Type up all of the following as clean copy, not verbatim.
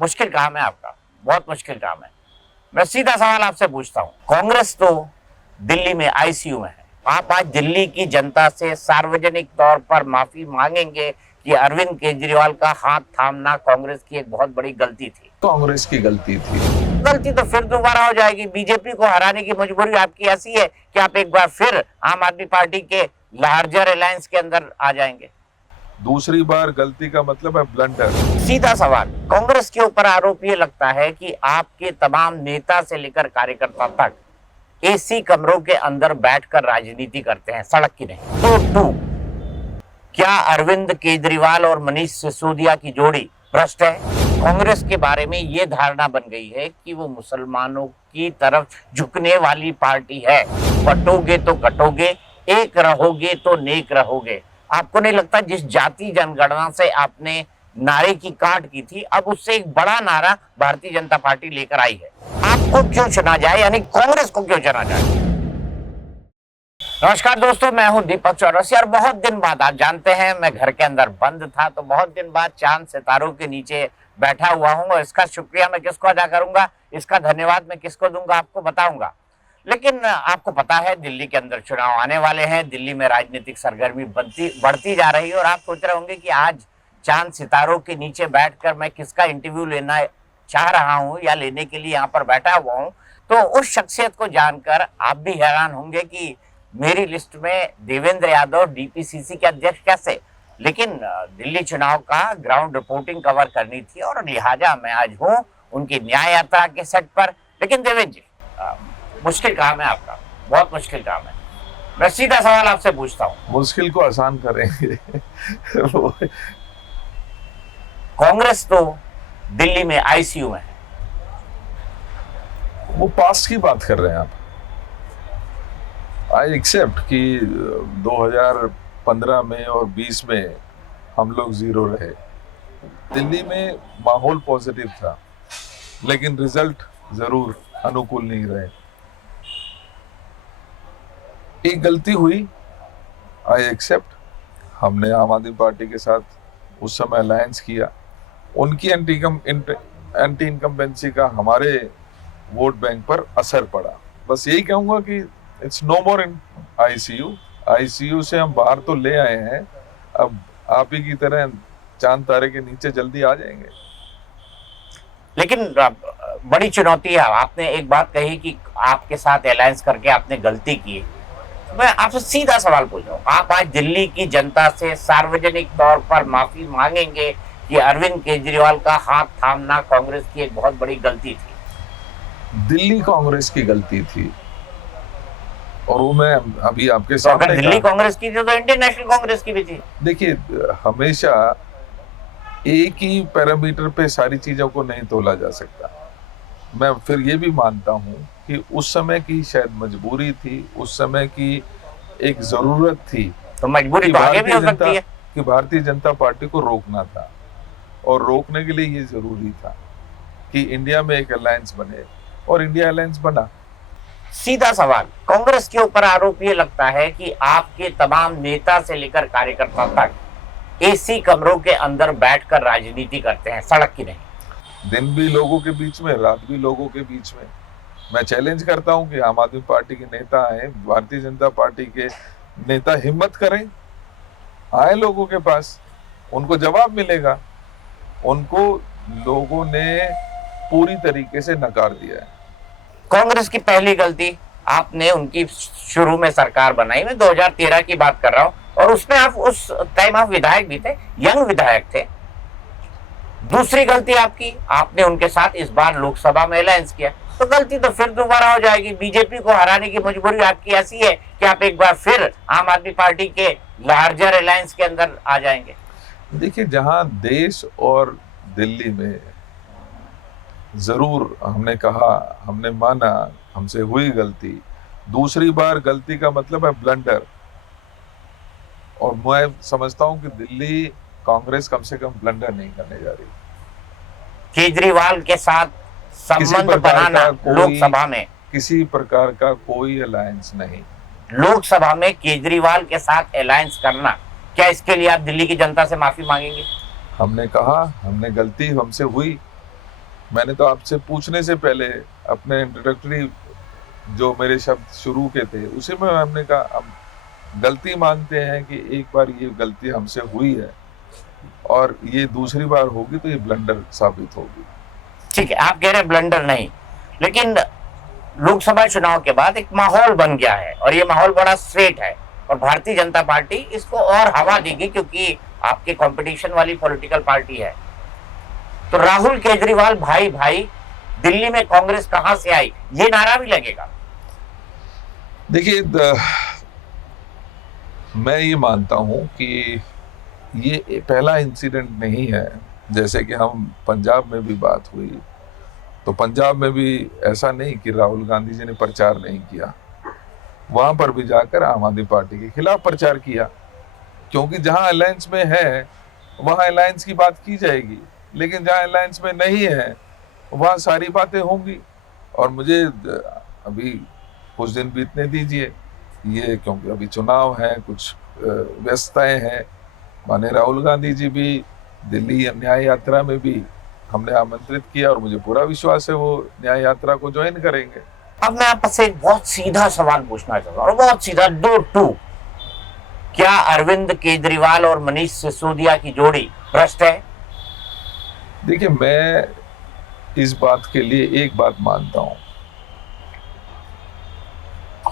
मुश्किल काम है आपका, बहुत मुश्किल काम है। मैं सीधा सवाल आपसे पूछता हूँ, कांग्रेस तो दिल्ली में आईसीयू में है, आप आज दिल्ली की जनता से सार्वजनिक तौर पर माफी मांगेंगे कि अरविंद केजरीवाल का हाथ थामना कांग्रेस की एक बहुत बड़ी गलती थी? कांग्रेस की गलती थी। गलती तो फिर दोबारा हो जाएगी। बीजेपी को हराने की मजबूरी आपकी ऐसी है कि आप एक बार फिर आम आदमी पार्टी के लार्जर अलायंस के अंदर आ जाएंगे। दूसरी बार गलती का मतलब है ब्लंडर। सीधा सवाल, कांग्रेस के ऊपर आरोप ये लगता है कि आपके तमाम नेता से लेकर कार्यकर्ता तक एसी कमरों के अंदर बैठकर राजनीति करते हैं, सड़क की नहीं। तो क्या अरविंद केजरीवाल और मनीष सिसोदिया की जोड़ी भ्रष्ट है? कांग्रेस के बारे में ये धारणा बन गई है कि वो मुसलमानों की तरफ झुकने वाली पार्टी है। बटोगे तो कटोगे, एक रहोगे तो नेक रहोगे। आपको नहीं लगता जिस जाति जनगणना से आपने नारे की काट की थी, अब उससे एक बड़ा नारा भारतीय जनता पार्टी लेकर आई है? आपको क्यों चुना जाए, यानी कांग्रेस को क्यों चुना जाए? नमस्कार दोस्तों, मैं हूं दीपक चौरसिया और बहुत दिन बाद, आप जानते हैं मैं घर के अंदर बंद था, तो बहुत दिन बाद चांद सितारों के नीचे बैठा हुआ हूं और इसका शुक्रिया मैं किसको अदा करूंगा, इसका धन्यवाद मैं किसको दूंगा, आपको बताऊंगा। लेकिन आपको पता है दिल्ली के अंदर चुनाव आने वाले हैं, दिल्ली में राजनीतिक सरगर्मी बढ़ती जा रही है और आप सोच रहे होंगे कि आज चांद सितारों के नीचे बैठकर मैं किसका इंटरव्यू लेना चाह रहा हूं या लेने के लिए यहाँ पर बैठा हुआ हूं। तो उस शख्सियत को जानकर आप भी हैरान होंगे कि मेरी लिस्ट में देवेंद्र यादव डीपीसीसी के अध्यक्ष कैसे। लेकिन दिल्ली चुनाव का ग्राउंड रिपोर्टिंग कवर करनी थी और लिहाजा मैं आज हूँ उनकी न्याय यात्रा के सेट पर। लेकिन देवेंद्र जी, मुश्किल काम है आपका, बहुत मुश्किल काम है। मैं सीधा सवाल आपसे पूछता हूँ, मुश्किल को आसान करेंगे। कांग्रेस तो दिल्ली में आईसीयू में है। वो पास्ट की बात कर रहे हैं आप। आई एक्सेप्ट कि 2015 में और 20 में हम लोग जीरो रहे। दिल्ली में माहौल पॉजिटिव था, लेकिन रिजल्ट जरूर अनुकूल नहीं रहे। एक गलती हुई, आई एक्सेप्ट। हमने आम आदमी पार्टी के साथ उस समय अलायंस किया, उनकी एंटी इनकम्बेंसी का हमारे वोट बैंक पर असर पड़ा। बस यही कहूंगा कि it's no more in ICU से हम बाहर तो ले आए हैं, अब आप ही की तरह चांद तारे के नीचे जल्दी आ जाएंगे। लेकिन बड़ी चुनौती है। आपने एक बात कही कि आपके साथ अलायंस करके आपने गलती की। मैं आपसे सीधा सवाल पूछ रहा हूँ, आप आज दिल्ली की जनता से सार्वजनिक तौर पर माफी मांगेंगे कि अरविंद केजरीवाल का हाथ थामना कांग्रेस की एक बहुत बड़ी गलती थी? दिल्ली कांग्रेस की गलती थी और वो मैं अभी आपके सामने तो दिल्ली कांग्रेस की थी तो इंडियन नेशनल कांग्रेस की भी थी। देखिए, हमेशा एक ही पैरामीटर पे सारी चीजों को नहीं तोला जा सकता। मैं फिर ये भी मानता हूँ कि उस समय की शायद मजबूरी थी, उस समय की एक जरूरत थी, तो मजबूरी तो आगे भी हो सकती है कि भारतीय जनता पार्टी को रोकना था और रोकने के लिए ये जरूरी था कि इंडिया में एक अलायंस बने और इंडिया अलायंस बना। सीधा सवाल, कांग्रेस के ऊपर आरोप ये लगता है कि आपके तमाम नेता से लेकर कार्यकर्ता तक एसी कमरों के अंदर बैठकर राजनीति करते हैं, सड़क की नहीं। दिन भी लोगों के बीच में, रात भी लोगों के बीच में। मैं चैलेंज करता हूं कि आम आदमी पार्टी के नेता आए, भारतीय जनता पार्टी के नेता हिम्मत करें, आए लोगों के पास, उनको जवाब मिलेगा। उनको लोगों ने पूरी तरीके से नकार दिया है। कांग्रेस की पहली गलती, आपने उनकी शुरू में सरकार बनाई, मैं 2013 की बात कर रहा हूं, और उसमें आप उस टाइम आप विधायक भी थे, यंग विधायक थे। दूसरी गलती आपकी, आपने उनके साथ इस बार लोकसभा में अलायंस किया, तो गलती तो फिर दोबारा हो जाएगी। बीजेपी को हराने की मजबूरी आपकी ऐसी है कि आप एक बार फिर आम आदमी पार्टी के लार्जर अलायंस के अंदर आ जाएंगे। देखिए, जहां देश और दिल्ली में जरूर हमने कहा, हमने माना, हमसे हुई गलती, दूसरी बार गलती का मतलब है ब्लंडर। और मैं समझता हूं कि दिल्ली कांग्रेस कम से कम ब्लंडर नहीं करने जा रही। केजरीवाल के साथ संबंध बनाना लोकसभा में, किसी प्रकार का कोई अलायंस नहीं। लोकसभा में केजरीवाल के साथ अलायंस करना, क्या इसके लिए आप दिल्ली की जनता से माफी मांगेंगे? हमने कहा, हमने गलती हमसे हुई, मैंने तो आपसे पूछने से पहले अपने इंट्रोडक्टरी जो मेरे शब्द शुरू के थे उसी में हमने कहा हम गलती मानते हैं कि एक बार ये गलती हमसे हुई है और ये दूसरी बार होगी तो ये ब्लंडर साबित होगी। ठीक है, आप कह रहे हैं ब्लंडर नहीं, लेकिन लोकसभा चुनाव के बाद एक माहौल बन गया है और ये माहौल बड़ा स्ट्रेट है और भारतीय जनता पार्टी इसको और हवा देगी क्योंकि आपकी कंपटीशन वाली पॉलिटिकल पार्टी है। तो राहुल केजरीवाल भाई भाई, दिल्ली में कांग्रेस कहां से आई, ये नारा भी लगेगा। देखिए, मैं ये मानता हूं कि ये पहला इंसिडेंट नहीं है। जैसे कि हम पंजाब में भी बात हुई तो पंजाब में भी ऐसा नहीं कि राहुल गांधी जी ने प्रचार नहीं किया, वहां पर भी जाकर आम आदमी पार्टी के खिलाफ प्रचार किया, क्योंकि जहां अलायंस में है वहां अलायंस की बात की जाएगी, लेकिन जहां अलायंस में नहीं है वहां सारी बातें होंगी। और मुझे अभी कुछ दिन बीतने दीजिए, ये क्योंकि अभी चुनाव है, कुछ व्यस्तताएं हैं। माननीय राहुल गांधी जी भी दिल्ली न्याय यात्रा में भी हमने आमंत्रित किया और मुझे पूरा विश्वास है वो न्याय यात्रा को ज्वाइन करेंगे। अब मैं आपसे एक बहुत सीधा सवाल पूछना चाहता हूँ, बहुत सीधा, 2-2, क्या अरविंद केजरीवाल और मनीष सिसोदिया की जोड़ी भ्रष्ट है? देखिए, मैं इस बात के लिए एक बात मानता हूं,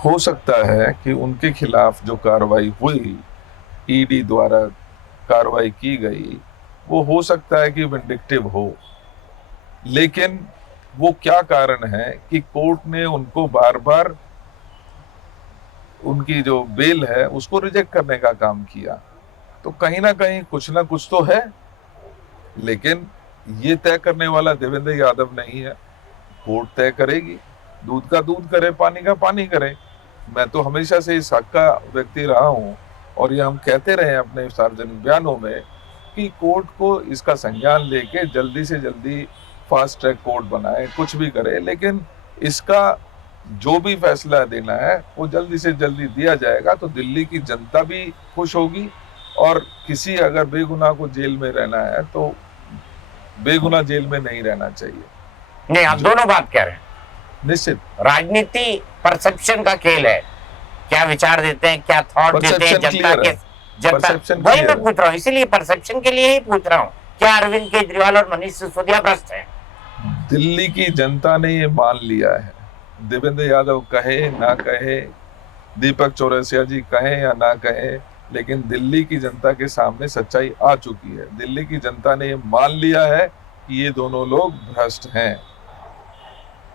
हो सकता है कि उनके खिलाफ जो कार्रवाई हुई, ईडी द्वारा कार्रवाई की गई, वो हो सकता है कि विंडिक्टिव हो, लेकिन वो क्या कारण है कि कोर्ट ने उनको बार बार उनकी जो बेल है उसको रिजेक्ट करने का काम किया। तो कहीं ना कहीं कुछ ना कुछ तो है, लेकिन ये तय करने वाला देवेंद्र यादव नहीं है, कोर्ट तय करेगी। दूध का दूध करे, पानी का पानी करे। मैं तो हमेशा से इस हक का व्यक्ति रहा हूं और ये हम कहते रहे अपने सार्वजनिक बयानों में कि कोर्ट को इसका संज्ञान लेके जल्दी से जल्दी फास्ट ट्रैक कोर्ट बनाए, कुछ भी करे, लेकिन इसका जो भी फैसला देना है वो जल्दी से जल्दी दिया जाएगा तो दिल्ली की जनता भी खुश होगी। और किसी अगर बेगुनाह को जेल में रहना है तो बेगुनाह जेल में नहीं रहना चाहिए। नहीं, आप दोनों बात कह रहे हैं। निश्चित राजनीति परसेप्शन का खेल है, क्या विचार देते हैं, क्या थॉट देते हैं जनता के, वही मैं पूछ रहा हूँ, इसीलिए परसेप्शन के लिए ही पूछ रहा हूँ, क्या अरविंद केजरीवाल और मनीष सिसोदिया भ्रष्ट हैं? दिल्ली की जनता ने ये मान लिया है, देवेंद्र यादव कहे ना कहे, दीपक चौरसिया जी कहे या ना कहे, लेकिन दिल्ली की जनता के सामने सच्चाई आ चुकी है। दिल्ली की जनता ने ये मान लिया है कि ये दोनों लोग भ्रष्ट हैं।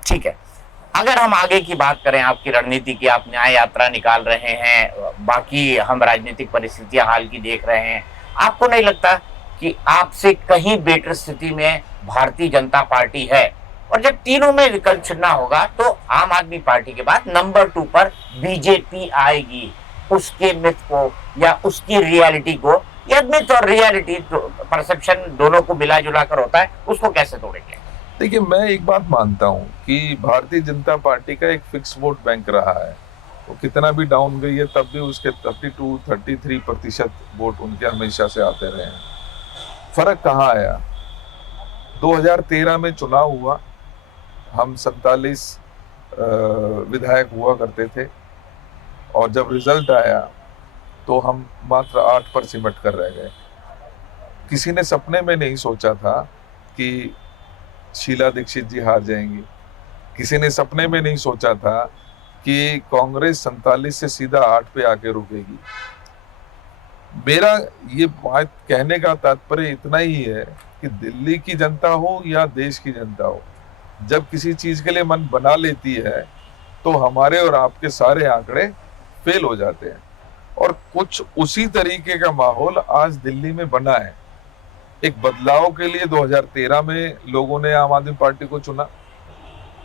ठीक है, अगर हम आगे की बात करें, आपकी रणनीति की, आप न्याय यात्रा निकाल रहे हैं, बाकी हम राजनीतिक परिस्थितियां हाल की देख रहे हैं, आपको नहीं लगता कि आपसे कहीं बेटर स्थिति में भारतीय जनता पार्टी है? और जब तीनों में विकल्प चुनना होगा तो आम आदमी पार्टी के बाद नंबर 2 पर बीजेपी आएगी। उसके मिथ को या उसकी रियलिटी को, या मिथ और रियलिटी परसेप्शन दोनों को मिला जुला कर होता है, उसको कैसे तोड़ेंगे? देखिए, मैं एक बात मानता हूं कि भारतीय जनता पार्टी का एक फिक्स वोट बैंक रहा है, वो कितना भी डाउन गई है तब भी उसके 32-33% वोट उनके हमेशा से आते रहे हैं। फर्क कहाँ आया? 2013 में चुनाव हुआ, हम 47 विधायक हुआ करते थे और जब रिजल्ट आया तो हम मात्र 8 पर सिमट कर रह गए। किसी ने सपने में नहीं सोचा था कि शीला दीक्षित जी हार जाएंगी। किसी ने सपने में नहीं सोचा था कि कांग्रेस 47 से सीधा 8 पे आके रुकेगी। मेरा ये बात कहने का तात्पर्य इतना ही है कि दिल्ली की जनता हो या देश की जनता हो, जब किसी चीज के लिए मन बना लेती है तो हमारे और आपके सारे आंकड़े फेल हो जाते हैं। और कुछ उसी तरीके का माहौल आज दिल्ली में बना है। एक बदलाव के लिए 2013 में लोगों ने आम आदमी पार्टी को चुना।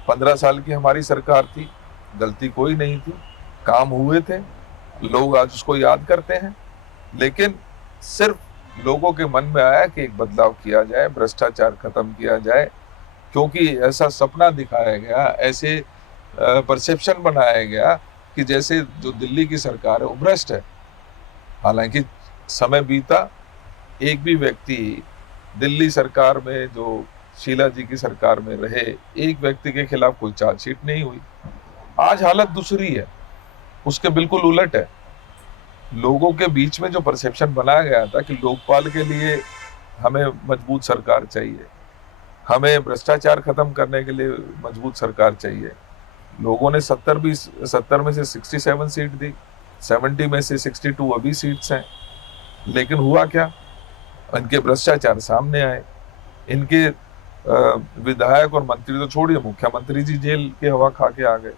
15 साल की हमारी सरकार थी, गलती कोई नहीं थी, काम हुए थे, लोग आज उसको याद करते हैं। लेकिन सिर्फ लोगों के मन में आया कि एक बदलाव किया जाए, भ्रष्टाचार खत्म किया जाए, क्योंकि ऐसा सपना दिखाया गया, ऐसे परसेप्शन बनाया गया कि जैसे जो दिल्ली की सरकार है वो भ्रष्ट है। हालांकि समय बीता, एक भी व्यक्ति दिल्ली सरकार में जो शीला जी की सरकार में रहे, एक व्यक्ति के खिलाफ कोई चार्जशीट नहीं हुई। आज हालत दूसरी है, उसके बिल्कुल उलट है। लोगों के बीच में जो परसेप्शन बनाया गया था कि लोकपाल के लिए हमें मजबूत सरकार चाहिए, हमें भ्रष्टाचार खत्म करने के लिए मजबूत सरकार चाहिए, लोगों ने 70 में से 67 सीट दी, 70 में से 62 अभी सीट्स हैं। लेकिन हुआ क्या, इनके भ्रष्टाचार सामने आए, इनके विधायक और मंत्री तो छोड़िए, मुख्यमंत्री जी जेल की हवा खा के आ गए।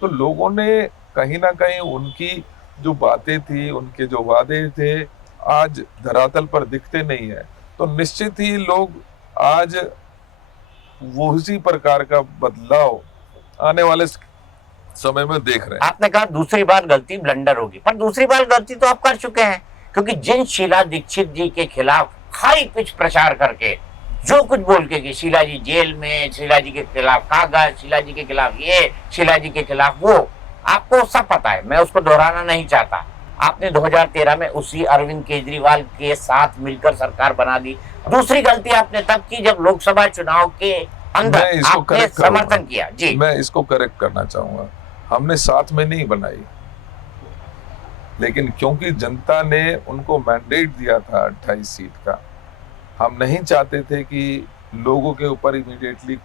तो लोगों ने कहीं ना कहीं उनकी जो बातें थी, उनके जो वादे थे, आज धरातल पर दिखते नहीं है। तो निश्चित ही लोग आज वो उसी प्रकार का बदलाव आने वाले समय में देख रहे हैं। आपने कहा दूसरी बार गलती ब्लंडर होगी, पर दूसरी बार गलती तो आप कर चुके हैं, क्योंकि जिन शीला दीक्षित जी के खिलाफ हाई पिच प्रचार करके जो कुछ बोल के कि शीला जी जेल में, शीला जी के खिलाफ कागज, शीला जी के खिलाफ ये, शीला जी के खिलाफ वो, आपको सब पता है, मैं उसको दोहराना नहीं चाहता। आपने 2013 में उसी अरविंद केजरीवाल के साथ मिलकर सरकार बना दी। दूसरी गलती आपने तब की जब लोकसभा चुनाव के अंदर आपने समर्थन किया। जी, मैं इसको करेक्ट करना चाहूंगा, हमने साथ में नहीं बनाई, लेकिन क्योंकि जनता ने उनको मैंडेट दिया था 28 सीट का, हम नहीं चाहते थे कि लोगों के ऊपर इमीडिएटली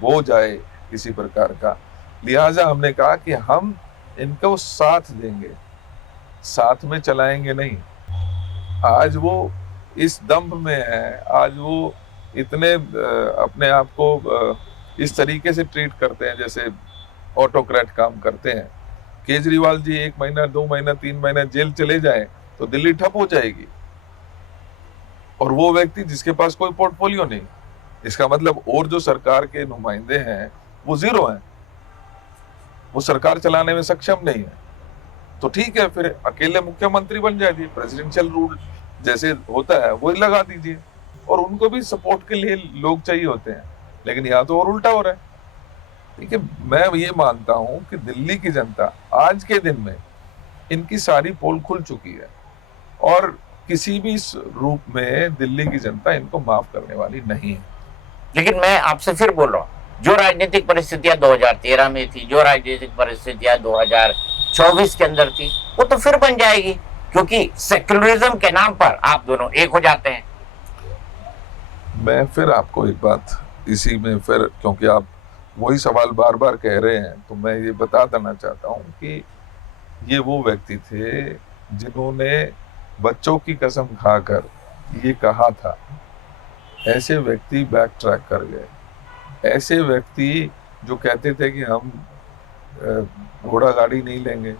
बोझ आए किसी प्रकार का, लिहाजा हमने कहा कि हम इनको साथ देंगे, साथ में चलाएंगे नहीं। आज वो इस दंभ में है, आज वो इतने अपने आप को इस तरीके से ट्रीट करते हैं जैसे ऑटोक्रेट काम करते हैं। केजरीवाल जी 1 महीना, 2 महीना, 3 महीना जेल चले जाएं तो दिल्ली ठप हो जाएगी, और वो व्यक्ति जिसके पास कोई पोर्टफोलियो नहीं, इसका मतलब और जो सरकार के नुमाइंदे हैं वो जीरो हैं, वो सरकार चलाने में सक्षम नहीं है। तो ठीक है, फिर अकेले मुख्यमंत्री बन जाइए, प्रेसिडेंशियल रूल जैसे होता है वही लगा दीजिए, और उनको भी सपोर्ट के लिए लोग चाहिए होते हैं। लेकिन यहाँ तो और उल्टा हो रहा है। ठीक है, मैं ये मानता हूं कि दिल्ली की जनता आज के दिन में इनकी सारी पोल खुल चुकी है, और किसी भी रूप में दिल्ली की जनता इनको माफ करने वाली नहीं है। लेकिन मैं आपसे फिर बोल रहा हूँ, जो राजनीतिक परिस्थितियां 2013 में थी, जो राजनीतिक परिस्थितियां 2024 के अंदर थी, वो तो फिर बन जाएगी, क्योंकि सेक्युलरिज्म के नाम पर आप दोनों एक हो जाते हैं। मैं फिर आपको एक बात इसी में फिर, क्योंकि आप वही सवाल बार बार कह रहे हैं, तो मैं ये बता देना चाहता हूँ कि ये वो व्यक्ति थे जिन्होंने बच्चों की कसम खाकर ये कहा था। ऐसे व्यक्ति बैक ट्रैक कर गए। ऐसे व्यक्ति जो कहते थे कि हम घोड़ा गाड़ी नहीं लेंगे,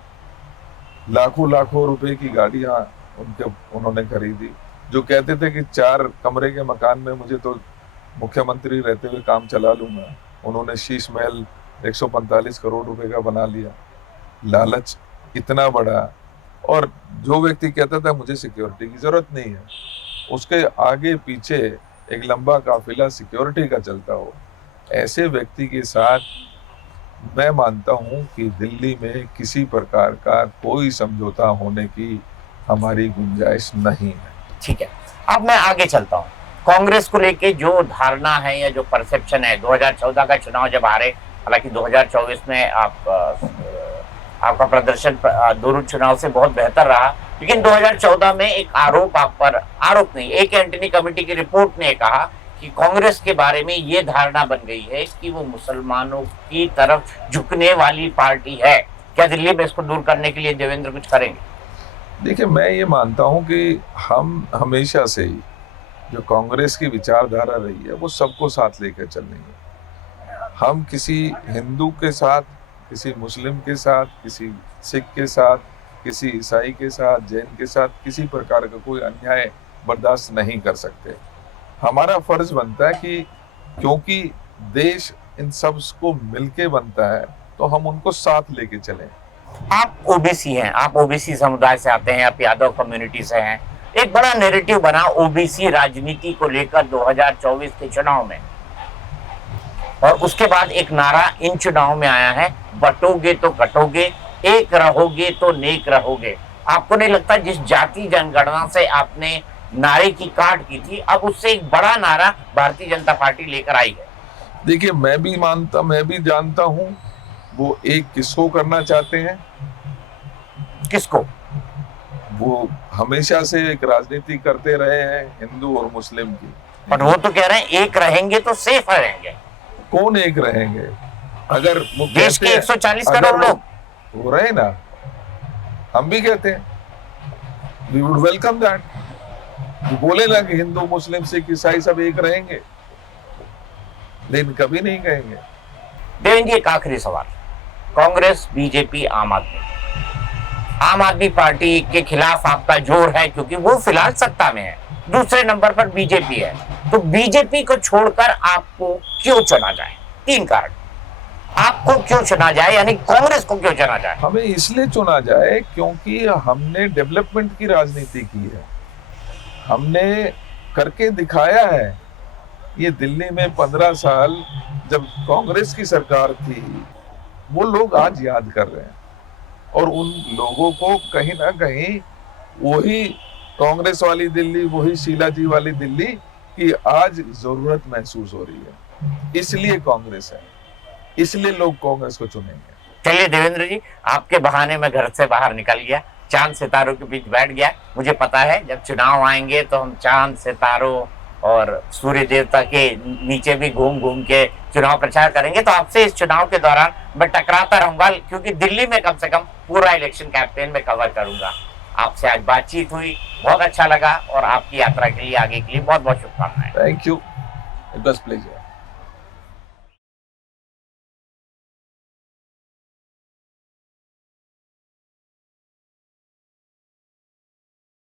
लाखों लाखों रुपए की गाड़ियां उन्होंने खरीदी, जो कहते थे कि 4 कमरे के मकान में मुझे तो मुख्यमंत्री रहते हुए काम चला लूंगा, उन्होंने शीश महल 145 करोड़ रुपए का बना लिया। लालच इतना बड़ा, और जो व्यक्ति कहता था मुझे सिक्योरिटी की जरूरत नहीं है, उसके आगे पीछे एक लंबा काफिला सिक्योरिटी का चलता हो, ऐसे व्यक्ति के साथ मैं मानता हूं कि दिल्ली में किसी प्रकार का कोई समझौता होने की हमारी गुंजाइश नहीं है। ठीक है, अब मैं आगे चलता हूँ। कांग्रेस को लेके जो धारणा है या जो परसेप्शन है, 2014 का चुनाव जब हारे, हालांकि 2024 में आपका प्रदर्शन दोनों चुनाव से बहुत बेहतर रहा, लेकिन 2014 में एक आरोप आप पर, आरोप नहीं, एक एंटनी कमेटी की रिपोर्ट ने कहा कि कांग्रेस के बारे में ये धारणा बन गई है कि वो मुसलमानों की तरफ झुकने वाली पार्टी है। क्या दिल्ली में इसको दूर करने के लिए देवेंद्र कुछ करेंगे? देखिए, मैं ये मानता हूं कि हम हमेशा से ही जो कांग्रेस की विचारधारा रही है वो सबको साथ लेकर चल रही है। हम किसी हिंदू के साथ, किसी मुस्लिम के साथ, किसी सिख के साथ, किसी ईसाई के साथ, जैन के साथ किसी प्रकार का कोई अन्याय बर्दाश्त नहीं कर सकते। हमारा फर्ज बनता है कि क्योंकि देश इन सब को मिलके बनता है तो हम उनको साथ लेके चलें। आप ओबीसी हैं, आप ओबीसी समुदाय से आते हैं, आप यादव कम्युनिटी से हैं। एक बड़ा नैरेटिव बना ओबीसी राजनीति को लेकर 2024 के चुनाव में, और उसके बाद एक नारा इन चुनाव में आया है, बटोगे तो कटोगे, एक रहोगे तो नेक रहोगे। आपको नहीं लगता जिस जाति जनगणना से आपने नारे की काट की थी, अब उससे एक बड़ा नारा भारतीय जनता पार्टी लेकर आई है। देखिए, मैं भी जानता हूं वो एक किसको करना चाहते हैं। किसको? वो हमेशा से एक राजनीति करते रहे हैं हिंदू और मुस्लिम की। पर वो तो कह रहे हैं एक रहेंगे तो सेफ रहेंगे। कौन एक रहेंगे? अगर वो देश के 140 करोड़ लोग हो रहे ना, हम भी कहते हैं वी वुड वेलकम दैट। बोले ना कि हिंदू मुस्लिम सिख ईसाई सब एक रहेंगे, लेकिन कभी नहीं कहेंगे। देवेंद्र जी, एक आखिरी सवाल, कांग्रेस, बीजेपी, आम आदमी पार्टी के खिलाफ आपका जोर है क्योंकि वो फिलहाल सत्ता में है, दूसरे नंबर पर बीजेपी है, तो बीजेपी को छोड़कर आपको क्यों चुना जाए? 3 कारण आपको क्यों चुना जाए, यानी कांग्रेस को क्यों चुना जाए? हमें इसलिए चुना जाए क्योंकि हमने डेवलपमेंट की राजनीति की है, हमने करके दिखाया है। ये दिल्ली में 15 साल जब कांग्रेस की सरकार थी, वो लोग आज याद कर रहे हैं, और उन लोगों को कहीं ना कहीं वही कांग्रेस वाली दिल्ली, वही शीला जी वाली दिल्ली की आज जरूरत महसूस हो रही है। इसलिए कांग्रेस है, इसलिए लोग कांग्रेस को चुनेंगे। चलिए देवेंद्र जी, आपके बहाने में घर से बाहर निकल गया, चांद सितारों के बीच बैठ गया। मुझे पता है जब चुनाव आएंगे तो हम चांद सितारों और सूर्य देवता के नीचे भी घूम घूम के चुनाव प्रचार करेंगे। तो आपसे इस चुनाव के दौरान मैं टकराता रहूंगा, क्योंकि दिल्ली में कम से कम पूरा इलेक्शन कैंपेन में कवर करूंगा। आपसे आज बातचीत हुई, बहुत अच्छा लगा, और आपकी यात्रा के लिए, आगे के लिए बहुत बहुत शुभकामनाएं। Thank you, it was pleasure.